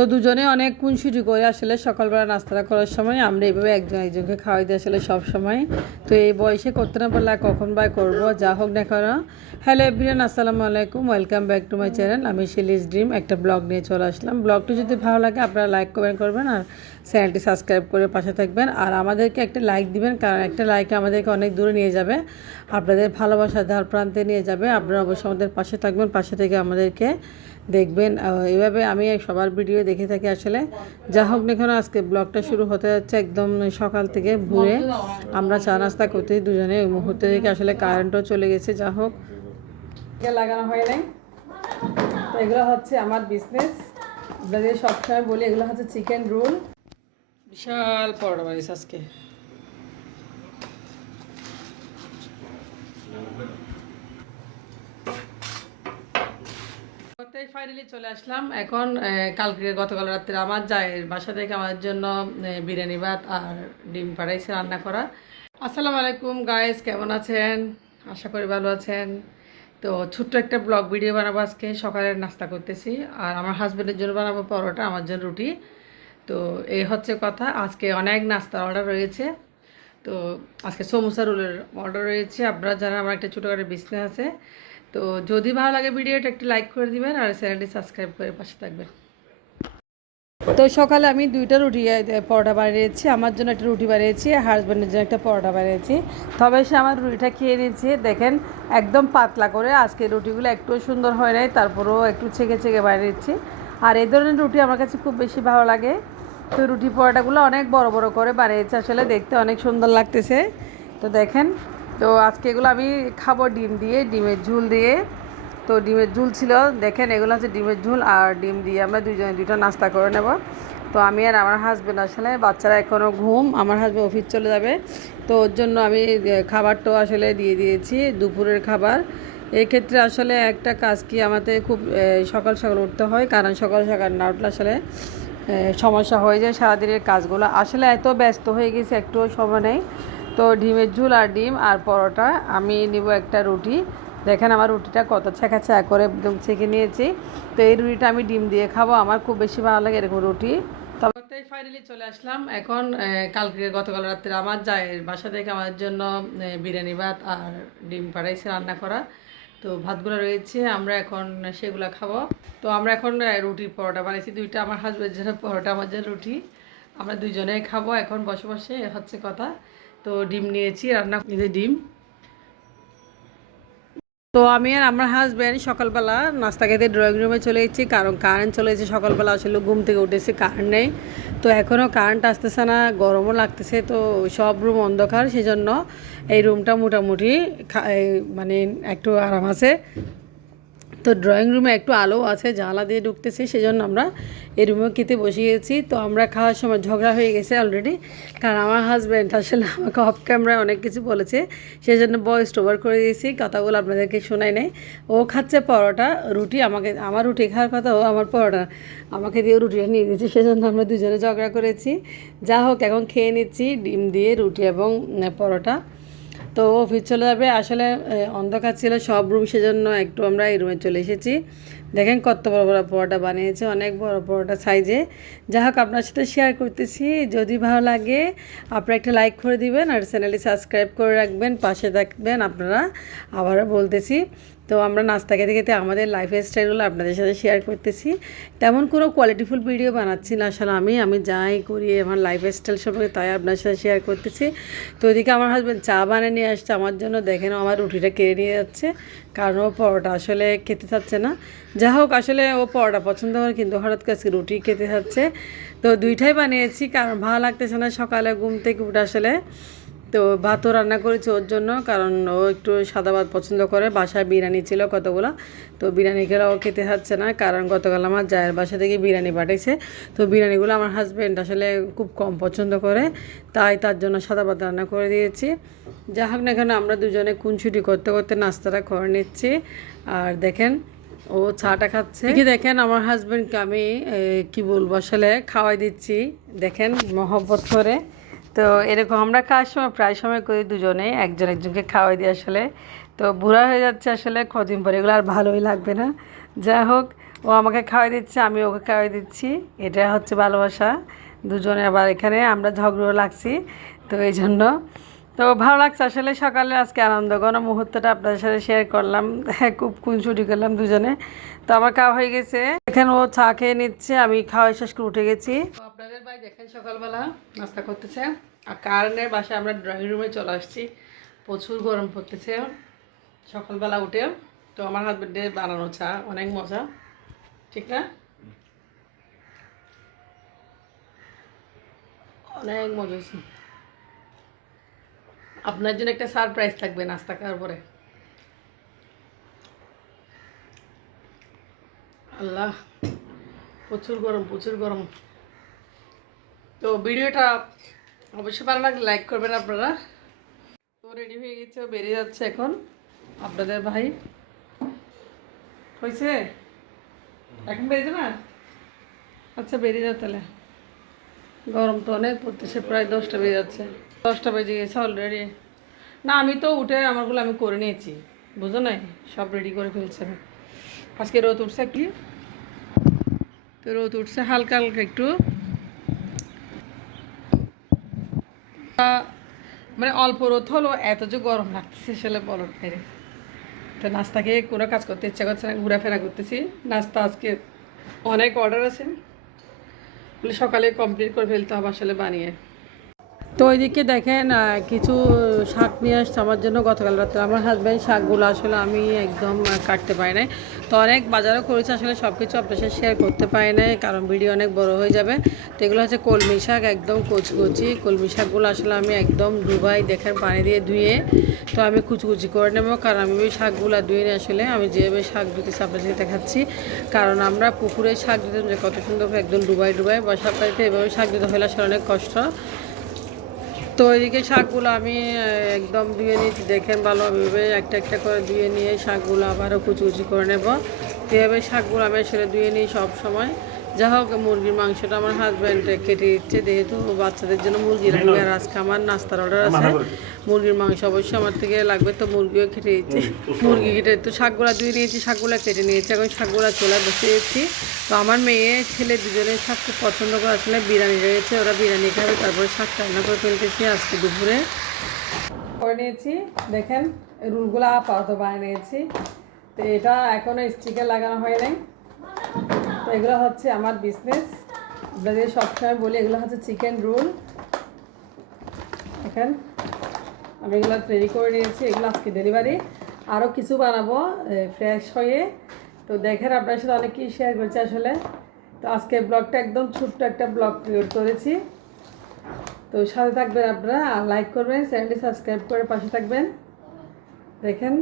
তো দুজনে অনেক খুনসুটি করে আসলে সকালবেলা নাস্তা করার সময় আমরা এইভাবে একজন একজনকে খাওয়াই দিই আসলে সব সময়। তো এই বয়সে করতে না পারলে কখন বা করবো, যা হোক না কেন। হ্যালো এভরিওয়ান, আসসালামু আলাইকুম, welcome back to my channel. আমি শিলিস ড্রিম একটা ব্লগ নিয়ে চলে আসলাম। ব্লগটি যদি ভালো লাগে আপনারা লাইক কমেন্ট করবেন আর চ্যানেলটি সাবস্ক্রাইব করে পাশে থাকবেন। আর আমাদেরকে একটা লাইক দিবেন, কারণ একটা লাইক আমাদেরকে অনেক দূরে নিয়ে যাবে, আপনাদের ভালোবাসা ধার প্রান্তে নিয়ে যাবে। আপনারা অবশ্যই আমাদের পাশে থাকবেন, পাশে থেকে আমাদেরকে দেখবেন। এভাবে আমি সবার ভিডিও দেখে থাকি আসলে। যা হোক না কেন, আজকে ব্লগটা শুরু হতে যাচ্ছে একদম সকাল থেকে ভোরে। আমরা চা নাস্তা করতে দুজনে, ওই মুহূর্তে থেকে আসলে কারেন্টও চলে গেছে। যা হোক, লাগানো হয় নাই। তো এগুলো হচ্ছে আমার বিজনেস, আপনাদের সবসময় বলি। এগুলো হচ্ছে চিকেন রোল, বিশাল পরোটা বানিয়েছে আজকে। ফাইনালি চলে আসলাম এখন। গতকাল রাত্রে আমার জায়ের বাসা থেকে আমাদের জন্য বিরিয়ানি ভাত আর ডিম পাঠাইছে রান্না করা। আসসালামু আলাইকুম গাইস, কেমন আছেন? আশা করি ভালো আছেন। তো ছোট্ট একটা ব্লগ ভিডিও বানাবো আজকে। সকালের নাস্তা করতেছি, আর আমার হাজব্যান্ডের জন্য বানাবো পরোটা, আমার জন্য রুটি। তো এই হচ্ছে কথা। আজকে অনেক নাস্তার অর্ডার রয়েছে। তো আজকে সমোসা রোলের অর্ডার রয়েছে। আপনারা জানেন আমার একটা ছোটোখাটো বিজনেস আছে। তো যদি ভালো লাগে ভিডিওটা একটু লাইক করে দিবেন আর চ্যানেলটি সাবস্ক্রাইব করে পাশে থাকবেন। তো সকালে আমি দুইটা রুটি পরোটা বানিয়েছি, আমার জন্য একটা রুটি বানিয়েছি, হাজব্যান্ডের জন্য একটা পরোটা বানিয়েছি। তবে সে আমার রুটিটা খেয়ে নিয়েছে, দেখেন একদম পাতলা করে। আজকে রুটিগুলো একটু সুন্দর হয় নাই, তারপরেও একটু ছেঁকে ছেঁকে বানিয়েছি। আর এই ধরনের রুটি আমার কাছে খুব বেশি ভালো লাগে। তো রুটি পরোটাগুলো অনেক বড় বড় করে বানিয়েছে, আসলে দেখতে অনেক সুন্দর লাগতেছে। তো দেখেন, তো আজকে এগুলো আমি খাবো ডিম দিয়ে, ডিমের ঝুল দিয়ে। তো ডিমের ঝুল ছিল, দেখেন এগুলো হচ্ছে ডিমের ঝুল আর ডিম দিয়ে আমরা দুজনে দুটো নাস্তা করে নেব। তো আমি আর আমার হাজব্যান্ড, আসলে বাচ্চারা এখনও ঘুম, আমার হাজব্যান্ড অফিস চলে যাবে। তো ওর জন্য আমি খাবারটাও আসলে দিয়ে দিয়েছি, দুপুরের খাবার। এই ক্ষেত্রে আসলে একটা কাজ কি, আমাদের খুব সকাল সকাল উঠতে হয়, কারণ সকাল সকাল না উঠলে আসলে সমস্যা হয়ে যায় সারাদিনের কাজগুলো। আসলে এত ব্যস্ত হয়ে গেছি, একটুও সময় নেই। তো ডিমের ঝুল আর ডিম আর পরোটা, আমি নিব একটা রুটি। দেখেন আমার রুটিটা কত ছেঁকা ছেঁকা করে একদম ছেঁকে নিয়েছি। তো এই রুটিটা আমি ডিম দিয়ে খাবো, আমার খুব বেশি ভালো লাগে এরকম রুটি। তবে ফাইনালি চলে আসলাম এখন। গতকাল রাত্রে আমার জায়ের বাসা থেকে আমাদের জন্য বিরিয়ানি ভাত আর ডিম পাঠাইছে রান্না করা। তো ভাতগুলো রয়েছে, আমরা এখন সেগুলো খাবো। তো আমরা এখন রুটির পরোটা বানিয়েছি দুইটা, আমার হাজব্যান্ডের জন্য পরোটা, আমার জন্য রুটি। আমরা দুজনেই খাবো এখন বসে বসে, হচ্ছে কথা। তো ডিম নিয়েছি, রান্না করে ডিম। তো আমি আর আমার হাজব্যান্ড সকালবেলা নাস্তা খেতে ড্রয়িং রুমে চলে এসেছি, কারণ কারেন্ট চলে এসেছে। সকালবেলা আসলে ঘুম থেকে উঠেছি, কারেন্ট নেই। তো এখনও কারেন্ট আসতেছে না, গরমও লাগতেছে। তো সব রুম অন্ধকার, সেজন্য এই রুমটা মোটামুটি মানে একটু আরাম আছে। তো ড্রয়িং রুমে একটু আলো আছে, জানলা দিয়ে ঢুকতেছে, সেজন্য আমরা এই রুমেও খেতে বসিয়েছি। তো আমরা খাওয়ার সময় ঝগড়া হয়ে গেছে অলরেডি, কারণ আমার হাজব্যান্ড আসলে আমাকে অফ ক্যামেরায় অনেক কিছু বলেছে, সেজন্য ভয়েস ওভার করে দিয়েছি, কথাগুলো আপনাদেরকে শোনাই নেই। ও খাচ্ছে পরোটা, রুটি আমাকে, আমার রুটি খাওয়ার কথা, ও আমার পরোটা আমাকে দিয়ে রুটিটা নিয়ে দিয়েছে, সেজন্য আমরা দুজনে ঝগড়া করেছি। যা হোক, এখন খেয়ে নিচ্ছি ডিম দিয়ে রুটি এবং পরোটা। তো অফিস চলে যাবে, আসলে অন্ধকার ছিল সব রুম, সেজন্য একটু আমরা এই রুমে চলে এসেছি। দেখেন কত বড় বড় পরোটা বানিয়েছে, অনেক বড় পরোটা সাইজে। যা হোক, আপনার সাথে শেয়ার করতেছি। যদি ভালো লাগে আপনারা একটা লাইক করে দিবেন আর চ্যানেলটি সাবস্ক্রাইব করে রাখবেন, পাশে থাকবেন আপনারা। আবারও বলতেছি, তো আমরা নাস্তা খেতে খেতে আমাদের লাইফ স্টাইলগুলো আপনাদের সাথে শেয়ার করতেছি। তেমন কোনো কোয়ালিটিফুল ভিডিও বানাচ্ছি না আসলে, আমি যাই করি আমার লাইফ স্টাইল সম্পর্কে তাই আপনার সাথে শেয়ার করতেছি। তো ওইদিকে আমার হাজব্যান্ড চা বানিয়ে নিয়ে আসছে আমার জন্য, দেখেন আমার রুটিটা কেড়ে নিয়ে যাচ্ছে, কারণ ও পরোটা আসলে খেতে চাচ্ছে না। যা হোক, আসলে ও পরোটা পছন্দ করে, কিন্তু হঠাৎ করে রুটি খেতে চাচ্ছে। তো দুইটাই বানিয়েছি, কারণ ভালো লাগতেছে না সকালে ঘুম থেকে উঠে আসলে। তো ভাতও রান্না করেছি ওর জন্য, কারণ ও একটু সাদা ভাত পছন্দ করে। বাসায় বিরিয়ানি ছিল কতগুলো, তো বিরিয়ানি খেলে ও খেতে থাকছে না, কারণ গতকাল আমার জায়ের বাসা থেকে বিরিয়ানি পাঠিয়েছে। তো বিরিয়ানিগুলো আমার হাজব্যান্ড আসলে খুব কম পছন্দ করে, তাই তার জন্য সাদা ভাত রান্না করে দিয়েছি। যা হোক না কেন, আমরা দুজনে খুনসুটি করতে করতে নাস্তাটা করে নিচ্ছি। আর দেখেন ও চাটা খাচ্ছে, কি দেখেন আমার হাজব্যান্ডকে আমি কি বলবো আসলে খাওয়াই দিচ্ছি, দেখেন মহব্বত করে। তো এরকম আমরা খাওয়ার সময় প্রায় সময় করি, দুজনে একজন একজনকে খাওয়াই দিই আসলে। তো বুড়া হয়ে যাচ্ছে আসলে কদিন পরে, এগুলো আর ভালোই লাগবে না। যা হোক, ও আমাকে খাওয়াই দিচ্ছে, আমি ওকে খাওয়াই দিচ্ছি। এটা হচ্ছে ভালোবাসা। দুজনে আবার এখানে আমরা ঝগড়াও লাগছি, তো এই জন্য তো ভালো লাগছে আসলে। সকালে আজকে আনন্দঘন মুহূর্তটা আপনাদের সাথে শেয়ার করলাম। খুব খুনসুটি করলাম দুজনে। তো আমার খাওয়া হয়ে গেছে, এখানে ও চা খেয়ে নিচ্ছে, আমি খাওয়া শেষ করে উঠে গেছি। তো আপনাদের ভাই দেখেন সকালবেলা নাস্তা করতেছে, আর কারণের বাসায় আমরা ড্রয়িং রুমে চলে আসছি। প্রচুর গরম পড়তেছে সকালবেলা উঠে। তো আমার হাজবেন্ডের বানানো চা অনেক মজা, ঠিক না? অনেক মজা হয়েছে। আপনার জন্য একটা সারপ্রাইজ থাকবে নাস্তা খাওয়ার পরে। আল্লাহ, প্রচুর গরম, প্রচুর গরম। তো ভিডিওটা অবশ্যই ভালো লাগলে লাইক করবেন আপনারা। তো রেডি হয়ে গেছে, বেরিয়ে যাচ্ছে এখন আপনাদের ভাই। হয়েছে? এখন বেরিয়ে না? আচ্ছা বেরিয়ে যাও তাহলে। গরম তো অনেক পড়তেছে, প্রায় 10টা বেজে যাচ্ছে। 10টা বেজে গেছে অলরেডি। না আমি তো উঠে আমারগুলো আমি করে নিয়েছি, বুঝো নাই, সব রেডি করে ফেলছে আমি। আজকে রোদ উঠছে কি, তো রোদ উঠছে হালকা হালকা একটু, মানে অল্প রোদ হলো এত যে গরম লাগতেছে আসলে বলার বাইরে। তো নাস্তা খেয়ে কোনো কাজ করতে ইচ্ছা করছে না, ঘোরাফেরা করতেছি। নাস্তা আজকে অনেক অর্ডার আছে, বলে সকালে কমপ্লিট করে ফেলতে হবে আসলে বানিয়ে। তো ওইদিকে দেখেন কিছু শাক নিয়ে আসছে আমার জন্য গতকাল রাত্রে। আমার হাজব্যান্ড শাকগুলো আসলে আমি একদম কাটতে পারি নাই, তো অনেক বাজারও করেছি আসলে সব কিছু আপনার সাথে শেয়ার করতে পারি নাই, কারণ ভিডিও অনেক বড় হয়ে যাবে। তো এগুলো হচ্ছে কলমি শাক, একদম কচি কচি কলমি শাকগুলো আসলে আমি একদম ডুবাই দেখেন পানি দিয়ে ধুয়ে, তো আমি কুচি করে নেবো। কারণ আমি ওই শাকগুলো ধুয়ে নিয়ে আসলে আমি যেভাবে শাক ধুতেছি আপনার সাথে দেখাচ্ছি। কারণ আমরা পুকুরে শাক দিতে যে কত সুন্দর একদম ডুবাই বসা পাইতে, এভাবে শাক দিতে হলে আসলে অনেক কষ্ট। তো এদিকে শাকগুলো আমি একদম ধুয়ে নিয়েছি, দেখেন ভালোভাবে একটা একটা করে ধুয়ে নিয়ে শাকগুলো আবারও কুচি করে নেব। তো এভাবে শাকগুলো আমি আসলে ধুয়ে নিই সব সময়। যা হোক মুরগির মাংসটা আমার হাজব্যান্ড কেটে দিচ্ছে, যেহেতু বাচ্চাদের জন্য মুরগি লাগবে, আর আজকে আমার নাস্তার অর্ডার আছে, মুরগির মাংস অবশ্যই আমার থেকে লাগবে, তো মুরগিও কেটে দিচ্ছি। মুরগি কেটে তো শাকগুলো ধুয়ে নিয়েছি, শাকগুলো কেটে নিয়েছি, এখন শাকগুলো চুলায় বসিয়েছি। তো আমার মেয়ে ছেলে দুজনে শাক খুব পছন্দ করে, আসলে বিরিয়ানি রয়েছে, ওরা বিরিয়ানি খাবে, তারপরে শাক রান্না করে ফেলতেছি আজকে দুপুরে করে নিয়েছি। দেখেন রুলগুলো আপাতত বানিয়ে নিয়েছি। তো এটা এখনও স্টিকার লাগানো হয় নাই। তো এগুলো হচ্ছে আমার বিজনেস, আপনাদের সবসময় বলি এগুলো হচ্ছে চিকেন রোল। দেখেন আমি এগুলো তৈরি করে নিয়েছি, এগুলো আজকে ডেলিভারি। আরও কিছু বানাবো ফ্রেশ হয়ে। তো দেখেন আপনার সাথে অনেক কিছু শেয়ার করছি আসলে। তো আজকে ব্লগটা একদম ছোট্ট একটা ব্লগ ক্রিয়েট করেছি। তো সাথে থাকবেন আপনারা, আর লাইক করবেন, চ্যানেলটি সাবস্ক্রাইব করে পাশে থাকবেন। দেখেন